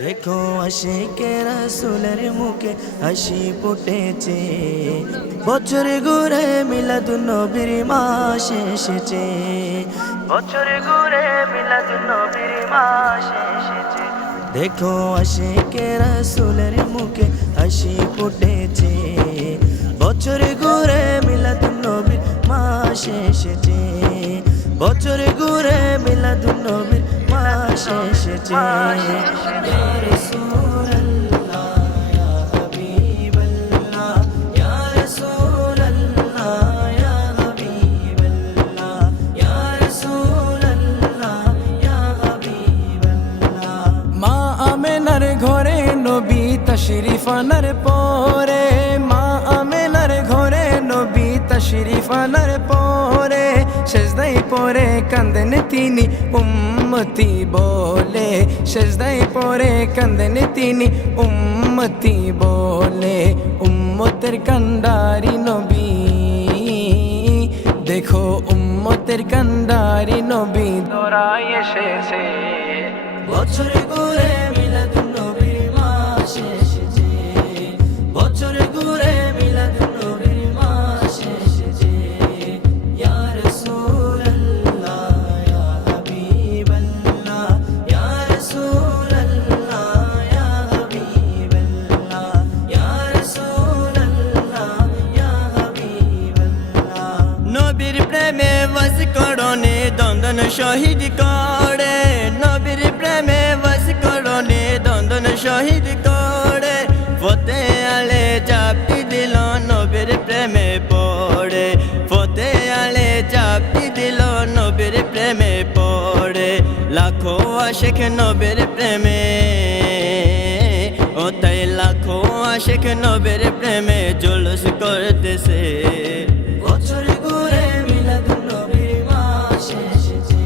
দেখো আশিকে রাসূলের মুখে হাসি ফুটেছে, বছর ঘুরে মিলাদুন নবীর মাস এসেছে, বছর ঘুরে মিলাদুন নবীর মাস এসেছে। দেখো আশিকে রাসূলের মুখে হাসি ফুটেছে, বছর ঘুরে মিলাদুন নবীর মাস এসেছে, বছর ঘুরে মিলাদুন নবীর মাস এসেছে। ইয়া রাসূলুল্লাহ ইয়া হাবিবাল্লাহ, ইয়া রাসূলুল্লাহ ইয়া হাবিবাল্লাহ, ইয়া রাসূলুল্লাহ ইয়া হাবিবাল্লাহ। মা আমেনার ঘরে নবী তাশরীফ আনার পরে, মা আমেনার ঘরে নবী তাশরীফ আনার পরে, সেজদায় পড়ে কাঁদেন তিনি উম্মতি বলে, সেজদায় পড়ে কাঁদেন তিনি উম্মতি বলে। উম্মতের কান্ডারি নবী, দেখো উম্মতের কান্ডারি নবী দৌড়ায় এসেছে, বছর ঘুরে মিলাদুন নবীর মাস এসেছে, বছর ঘুরে মিলাদুন নবীর মাস এসেছে। ইয়া রাসূলুল্লাহ ইয়া হাবিবাল্লাহ, ইয়া রাসূলুল্লাহ ইয়া হাবিবাল্লাহ, ইয়া রাসূলুল্লাহ ইয়া হাবিবাল্লাহ। নবীর প্রেমে ওয়াজ করনে দন্দন শহীদ করে, নবীর প্রেমে ওয়াজ করনে দন্দন শহীদ করে, ফতে আলে চাপটি দিল নবীর প্রেমে পড়ে, ফতে আলে চাপটি দিল নবীর প্রেমে পড়ে। লাখো আশিক নবীর প্রেমে, ও তাই লাখো আশিক নবীর প্রেমে জুলুস করতেছে, বছর ঘুরে মিলাদুন নবীর মাস এসেছে,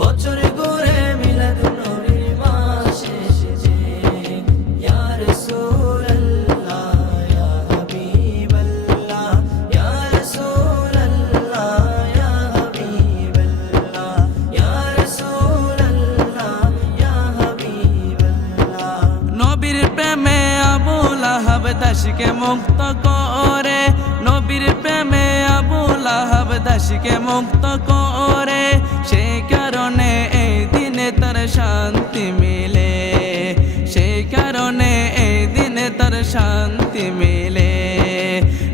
বছর ঘুরে মিলাদুন নবীর মাস এসেছে। ইয়া রাসূলুল্লাহ ইয়া হাবিবাল্লাহ, ইয়া রাসূলুল্লাহ ইয়া হাবিবাল্লাহ, ইয়া রাসূলুল্লাহ ইয়া হাবিবাল্লাহ। নবীর প্রেমে আবু লাহাব দাসীকে মুক্ত করে, নবীর প্রেমে আবু লাহাব দাসীকে মুক্ত করে, সেই কারণে এই দিনে তার শান্তি মিলে, সেই কারণে এই দিনে তার শান্তি মিলে।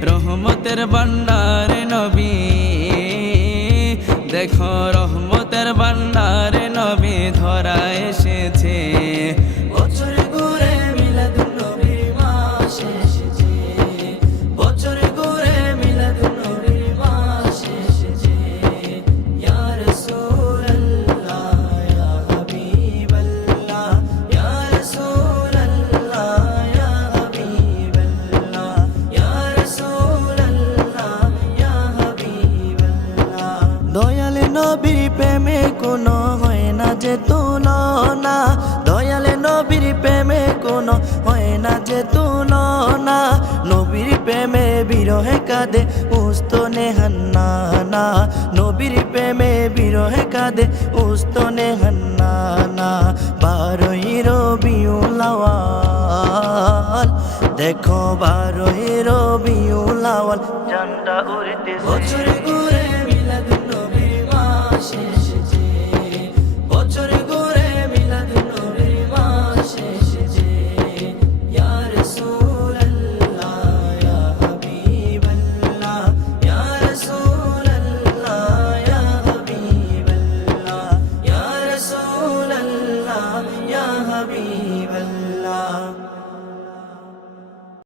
রহমতের ভান্ডার নবী, দেখো রহমতের ভান্ডার নবী ধরা এসেছে, বছর ঘুরে মিলাদুন নবীর মাস এসেছে, বছর ঘুরে মিলাদুন নবীর মাস এসেছে। ইয়া রাসূলুল্লাহ ইয়া হাবিবাল্লাহ, ইয়া রাসূলুল্লাহ ইয়া হাবিবাল্লাহ, ইয়া রাসূলুল্লাহ ইয়া হাবিবাল্লাহ। দয়াল নবীর প্রেমে কোনো হয় না যে তুলনা, দয়াল নবীর প্রেমে কোনো হয় না যে তুলনা, নবীর প্রেমে বিরহে কাঁদে উস্তনে হান্নানা, নবীর প্রেমে বিরহে কাঁদে উস্তনে হান্নানা। 12ই রবিউল আউয়াল, দেখো 12ই রবিউল আউয়াল ঝান্ডা উড়তেছে, বছর ঘুরে মিলাদুন নবীর মাস এসেছে, বছর ঘুরে মিলাদুন নবীর মাস এসেছে। ইয়া রাসূলুল্লাহ ইয়া হাবিবাল্লাহ, ইয়া রাসূলুল্লাহ ইয়া হাবিবাল্লাহ, ইয়া রাসূলুল্লাহ ইয়া হাবিবাল্লাহ।